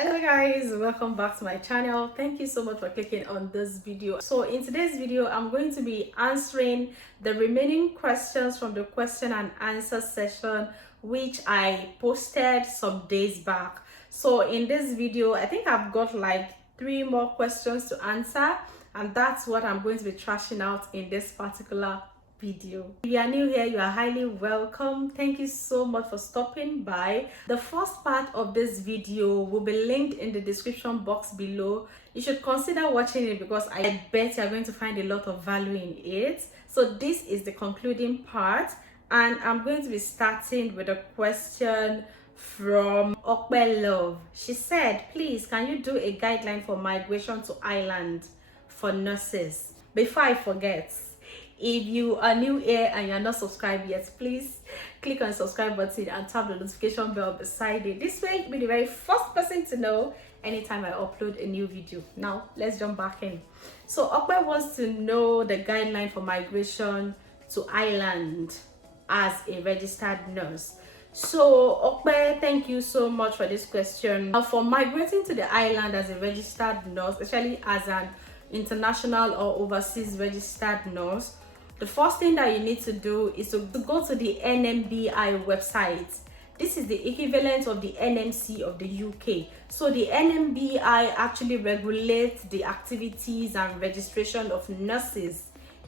Hello guys, welcome back to my channel. Thank you so much for clicking on this video. So in today's video, I'm going to be answering the remaining questions from the question and answer session which I posted some days back. So in this video, I think I've got like 3 more questions to answer, and that's what I'm going to be trashing out in this particular video. If you are new here, you are highly welcome. Thank you so much for stopping by. The first part of this video will be linked in the description box below. You should consider watching it because I bet you are going to find a lot of value in it. So this is the concluding part, and I'm going to be starting with a question from Okpe Love. She said, please, can you do a guideline for migration to Ireland for nurses? Before I forget, if you are new here and you're not subscribed yet, please click on the subscribe button and tap the notification bell beside it. This way you'll be the very first person to know anytime I upload a new video. Now let's jump back in. So Okwe wants to know the guideline for migration to Ireland as a registered nurse. So Okwe, thank you so much for this question. Now, for migrating to the island as a registered nurse, especially as an international or overseas registered nurse, the first thing that you need to do is to go to the NMBI website. This is the equivalent of the NMC of the UK. So the NMBI actually regulates the activities and registration of nurses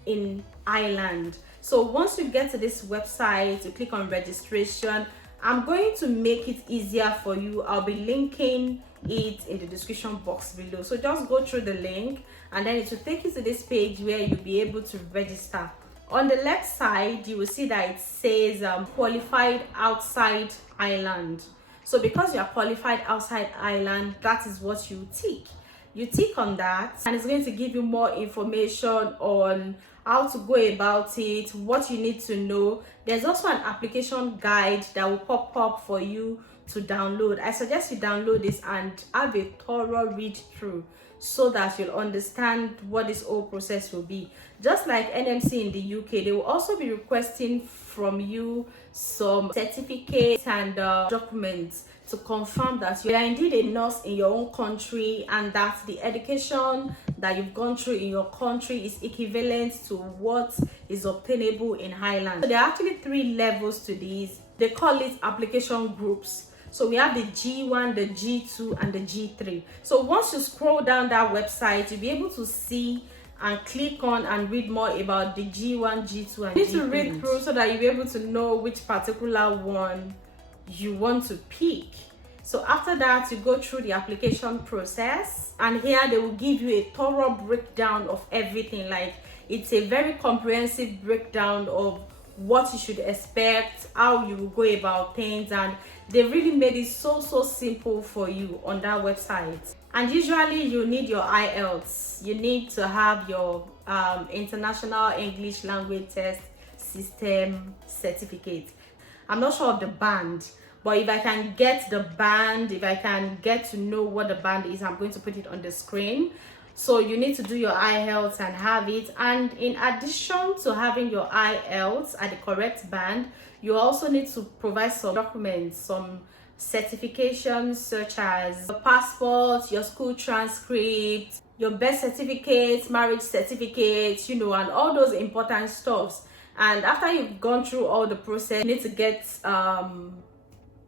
in Ireland. So once you get to this website, you click on registration. I'm going to make it easier for you. I'll be linking it in the description box below. So just go through the link and then it will take you to this page where you'll be able to register. On the left side, you will see that it says qualified outside Ireland. So because you are qualified outside Ireland, that is what you tick. You tick on that and it's going to give you more information on how to go about it, what you need to know. There's also an application guide that will pop up for you to download. I suggest you download this and have a thorough read through so that you'll understand what this whole process will be. Just like NMC in the UK, they will also be requesting from you some certificates and documents to confirm that you are indeed a nurse in your own country and that the education that you've gone through in your country is equivalent to what is obtainable in Ireland. So there are actually 3 levels to these. They call it application groups. So we have the G1, the G2, and the G3. So once you scroll down that website, you'll be able to see and click on and read more about the G1, G2, and G3. You need to read through so that you'll be able to know which particular one you want to pick. So after that, you go through the application process, and here they will give you a thorough breakdown of everything. Like, it's a very comprehensive breakdown of what you should expect, how you will go about things, and they really made it so simple for you on that website. And usually you need your IELTS. You need to have your International English Language Test System certificate. I'm not sure of the band, but if I can get the band, if I can get to know what the band is, I'm going to put it on the screen. So you need to do your IELTS and have it. And in addition to having your IELTS at the correct band, you also need to provide some documents, some certifications such as your passport, your school transcript, your birth certificate, marriage certificate, you know, and all those important stuffs. And after you've gone through all the process, you need to get an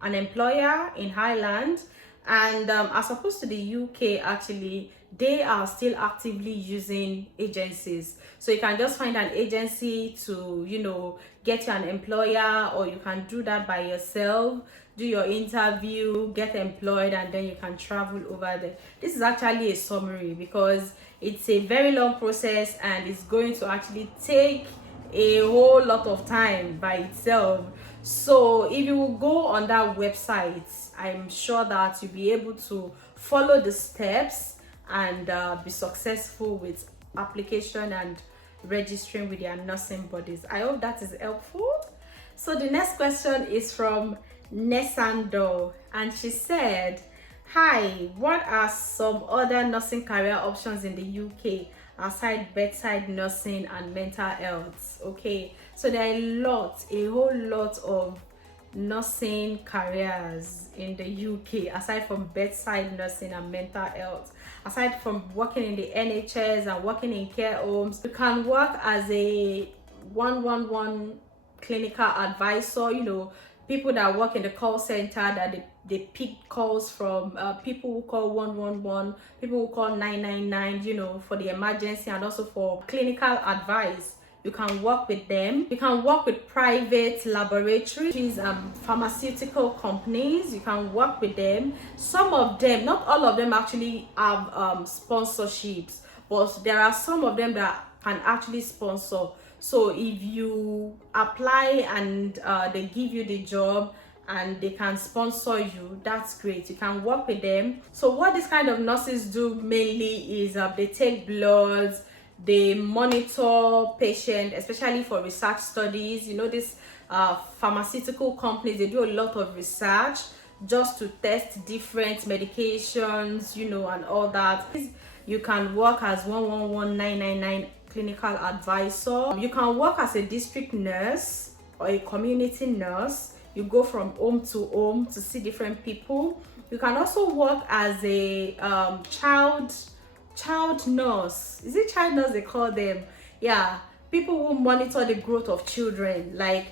employer in Ireland. And as opposed to the UK, actually, they are still actively using agencies. So you can just find an agency to, you know, get you an employer, or you can do that by yourself, do your interview, get employed, and then you can travel over there. This is actually a summary because it's a very long process and it's going to actually take a whole lot of time by itself. So if you will go on that website, I'm sure that you'll be able to follow the steps and be successful with application and registering with their nursing bodies. I hope that is helpful. So the next question is from Nesando, and she said, hi, what are some other nursing career options in the UK aside bedside nursing and mental health? Okay, so there are a whole lot of nursing careers in the UK, aside from bedside nursing and mental health, aside from working in the NHS and working in care homes, you can work as a 111 clinical advisor. You know, people that work in the call center, that they pick calls from people who call 111, people who call 999, you know, for the emergency, and also for clinical advice. You can work with them. You can work with private laboratories, pharmaceutical companies. You can work with them. Some of them, not all of them, actually have sponsorships, but there are some of them that can actually sponsor. So if you apply and they give you the job and they can sponsor you, that's great. You can work with them. So what these kind of nurses do mainly is they take bloods, they monitor patients, especially for research studies. You know, these pharmaceutical companies, they do a lot of research just to test different medications, you know, and all that. You can work as 111999 clinical advisor. You can work as a district nurse or a community nurse. You go from home to home to see different people. You can also work as a child nurse. Is it child nurse they call them? Yeah, people who monitor the growth of children. Like,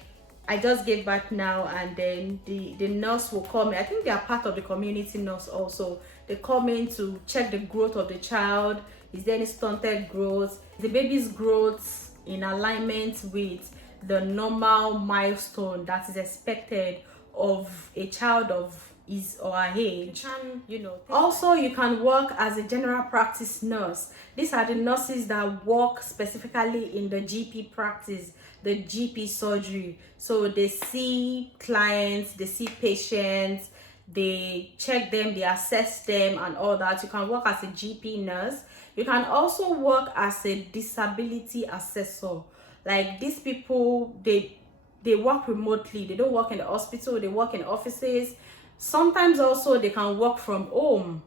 I just gave birth now, and then the nurse will come in. I think they are part of the community nurse also. They come in to check the growth of the child. Is there any stunted growth? Is the baby's growth in alignment with the normal milestone that is expected of a child of his or her age? You know, also you can work as a general practice nurse. These are the nurses that work specifically in the GP practice, the GP surgery. So they see clients, they see patients, they check them, they assess them and all that. You can work as a GP nurse. You can also work as a disability assessor. Like, these people, they work remotely. They don't work in the hospital, they work in offices. Sometimes also they can work from home.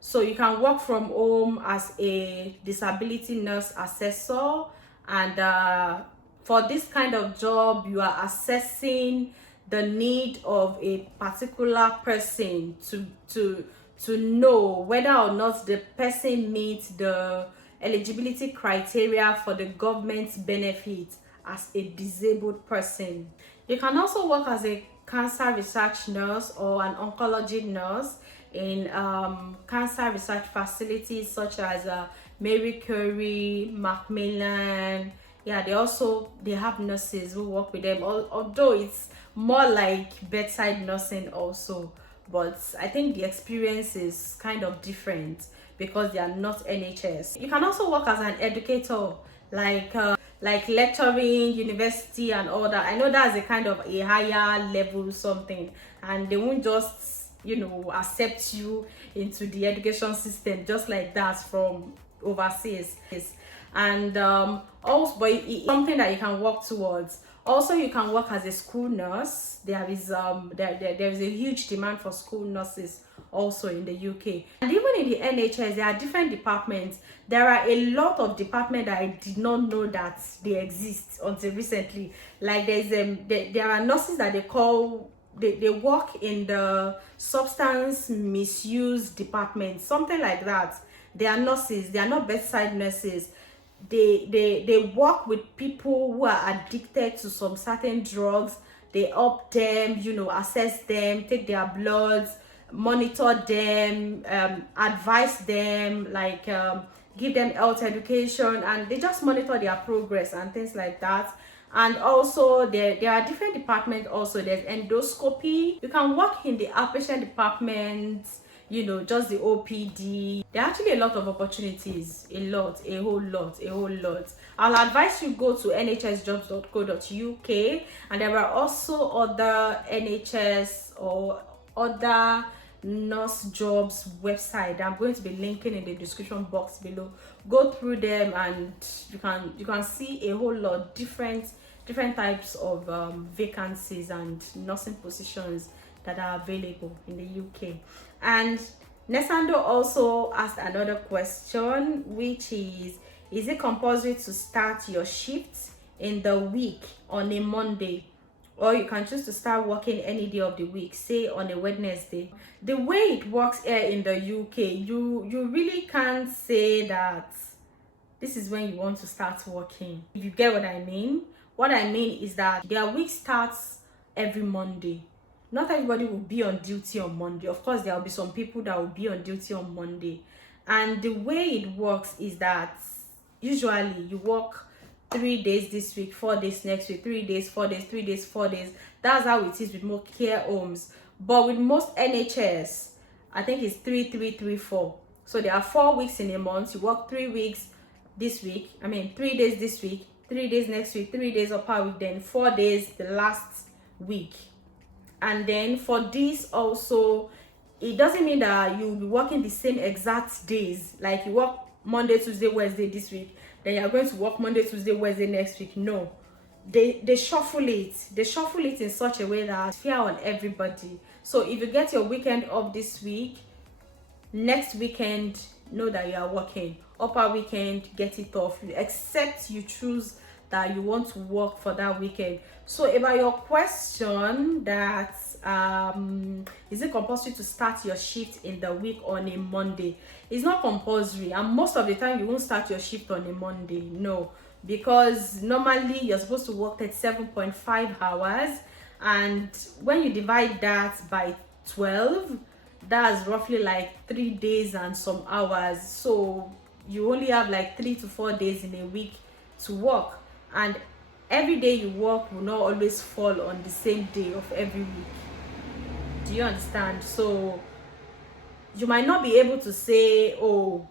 So you can work from home as a disability nurse assessor, and for this kind of job, you are assessing the need of a particular person to know whether or not the person meets the eligibility criteria for the government's benefit as a disabled person. You can also work as a cancer research nurse or an oncology nurse in cancer research facilities such as Mary Curie, Macmillan. Yeah, they have nurses who work with them, although it's more like bedside nursing also. But I think the experience is kind of different because they are not NHS. You can also work as an educator, like lecturing, university and all that. I know that's a kind of a higher level something, and they won't just, you know, accept you into the education system just like that from overseas. And also, but it's something that you can work towards. Also, you can work as a school nurse. There is a huge demand for school nurses also in the UK. And even in the NHS, there are different departments. There are a lot of departments that I did not know that they exist until recently. Like, there are nurses that they work in the substance misuse department, something like that. They are nurses, they are not bedside nurses. They work with people who are addicted to some certain drugs. They help them, you know, assess them, take their bloods, monitor them, advise them, like give them health education, and they just monitor their progress and things like that. And also there are different departments also. There's endoscopy. You can work in the outpatient department, you know, just the OPD. There are actually a lot of opportunities, a whole lot. I'll advise you go to nhsjobs.co.uk, and there are also other NHS or other nurse jobs website that I'm going to be linking in the description box below. Go through them and you can see a whole lot different types of vacancies and nursing positions that are available in the UK. And Nesando also asked another question, which is it compulsory to start your shifts in the week on a Monday or you can choose to start working any day of the week, say on a Wednesday. The way it works here in the UK, you really can't say that this is when you want to start working, if you get what I mean. What I mean is that their week starts every Monday. Not everybody will be on duty on Monday. Of course, there will be some people that will be on duty on Monday. And the way it works is that usually you work 3 days this week, 4 days next week, 3 days, 4 days, 3 days, 4 days. That's how it is with more care homes. But with most NHS, I think it's 3, 3, 3, 4. So there are 4 weeks in a month. You work 3 weeks this week. 3 days this week, 3 days next week, 3 days upper week, then 4 days the last week. And then for this also, it doesn't mean that you'll be working the same exact days. Like you work Monday, Tuesday, Wednesday this week, then you're going to work Monday, Tuesday, Wednesday next week. No, they shuffle it. They shuffle it in such a way that it's fair on everybody. So if you get your weekend off this week, next weekend know that you are working. Upper weekend, get it off, except you choose that you want to work for that weekend. So about your question that is it compulsory to start your shift in the week on a Monday? It's not compulsory, and most of the time you won't start your shift on a Monday. No, because normally you're supposed to work 37.5 hours, and when you divide that by 12, that's roughly like 3 days and some hours. So you only have like 3 to 4 days in a week to work, and every day you work will not always fall on the same day of every week. Do you understand? So you might not be able to say, oh,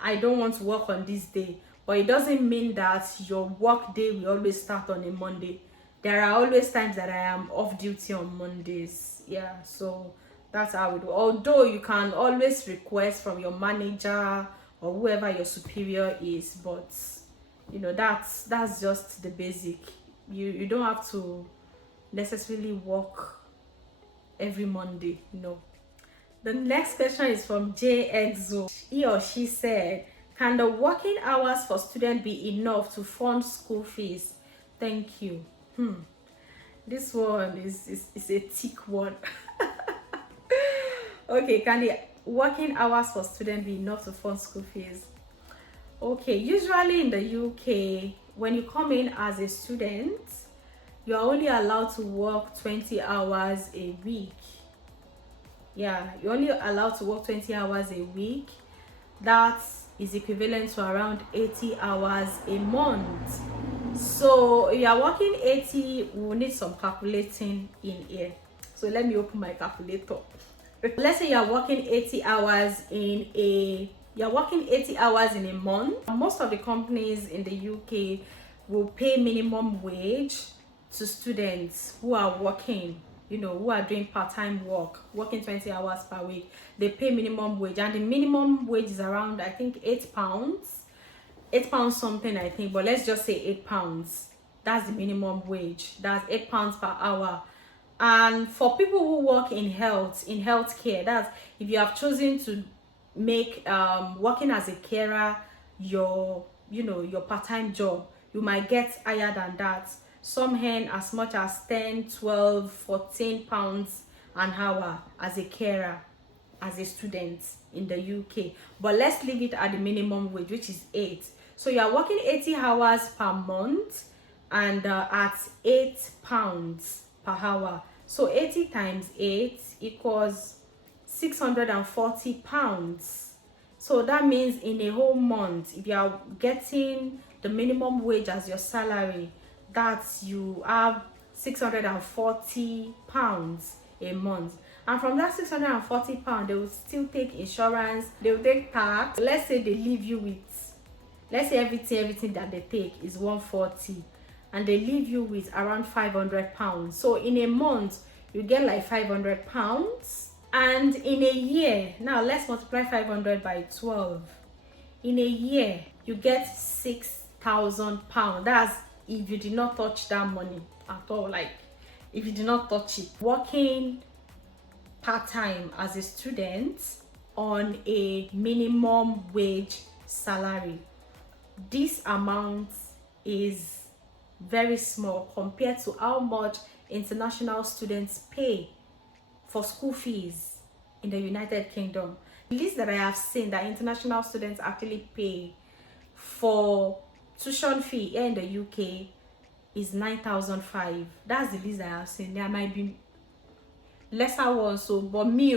I don't want to work on this day, but it doesn't mean that your work day will always start on a Monday. There are always times that I am off duty on Mondays. Yeah, so that's how we do. Although you can always request from your manager or whoever your superior is, but you know, that's just the basic. You don't have to necessarily work every Monday. No. The next question is from JXO. He or she said, can the working hours for students be enough to fund school fees? Thank you. This one is a thick one. Okay, can the working hours for students be enough to fund school fees? Okay, usually in the UK, when you come in as a student, you're only allowed to work 20 hours a week. Yeah, you're only allowed to work 20 hours a week. That is equivalent to around 80 hours a month. So if you're working 80, we'll need some calculating in here. So let me open my calculator. Let's say you're working 80 hours in a month. Most of the companies in the UK will pay minimum wage to students who are working, you know, who are doing part-time work, working 20 hours per week. They pay minimum wage, and the minimum wage is around, I think, £8 something, I think, but let's just say £8. That's the minimum wage. That's £8 per hour. And for people who work in healthcare, that's if you have chosen to make working as a carer your part-time job, you might get higher than that. Some earn as much as 10, 12, 14 pounds an hour as a carer, as a student in the UK. But let's leave it at the minimum wage, which is 8. So you are working 80 hours per month, and at £8 per hour. So 80 times 8 equals £640. So that means in a whole month, if you are getting the minimum wage as your salary, that you have £640 a month. And from that £640, they will still take insurance, they will take tax. Let's say they leave you with, let's say everything that they take is 140, and they leave you with around £500. So in a month you get like £500. And in a year, now let's multiply 500 by 12. In a year you get £6,000. That's if you did not touch that money at all, like if you did not touch it. Working part-time as a student on a minimum wage salary, this amount is very small compared to how much international students pay for school fees in the United Kingdom. The least that I have seen that international students actually pay for tuition fee here in the UK is 9,500. That's the least I have seen. There might be lesser ones, so but me,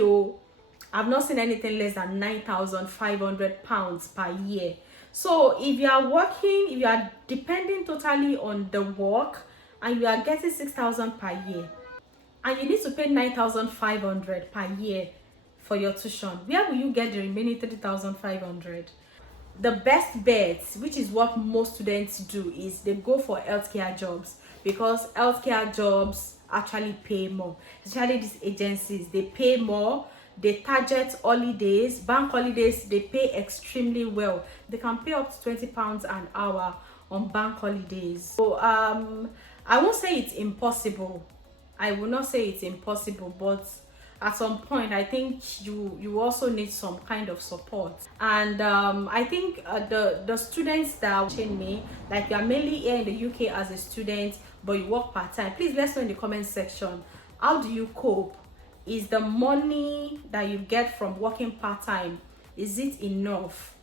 I've not seen anything less than 9,500 pounds per year. So if you are working, if you are depending totally on the work and you are getting 6,000 per year, and you need to pay 9,500 per year for your tuition, where will you get the remaining 3,500? The best bet, which is what most students do, is they go for healthcare jobs, because healthcare jobs actually pay more. Especially these agencies, they pay more. They target holidays, bank holidays, they pay extremely well. They can pay up to £20 an hour on bank holidays. So I won't say it's impossible. I will not say it's impossible, but at some point I think you also need some kind of support. And I think the students that are watching me, like you are mainly here in the UK as a student but you work part-time, please let us know in the comment section, how do you cope? Is the money that you get from working part-time, is it enough?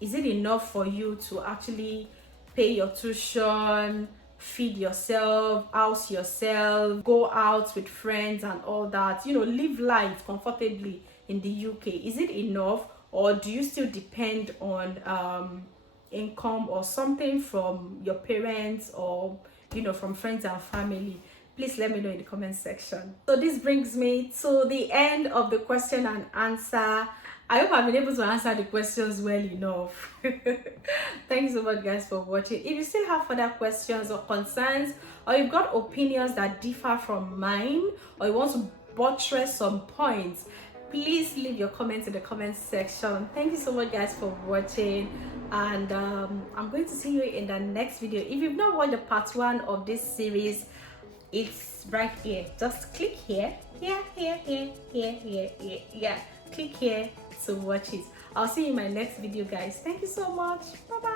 Is it enough for you to actually pay your tuition, feed yourself, house yourself, go out with friends and all that, you know, live life comfortably in the UK? Is it enough, or do you still depend on income or something from your parents, or you know, from friends and family? Please let me know in the comment section. So this brings me to the end of the question and answer. I hope I've been able to answer the questions well enough. Thanks so much, guys, for watching. If you still have further questions or concerns, or you've got opinions that differ from mine, or you want to buttress some points, please leave your comments in the comment section. Thank you so much, guys, for watching, and I'm going to see you in the next video. If you've not watched the part 1 of this series, it's right here. Just click here, click here to watch it. I'll see you in my next video, guys. Thank you so much. Bye bye.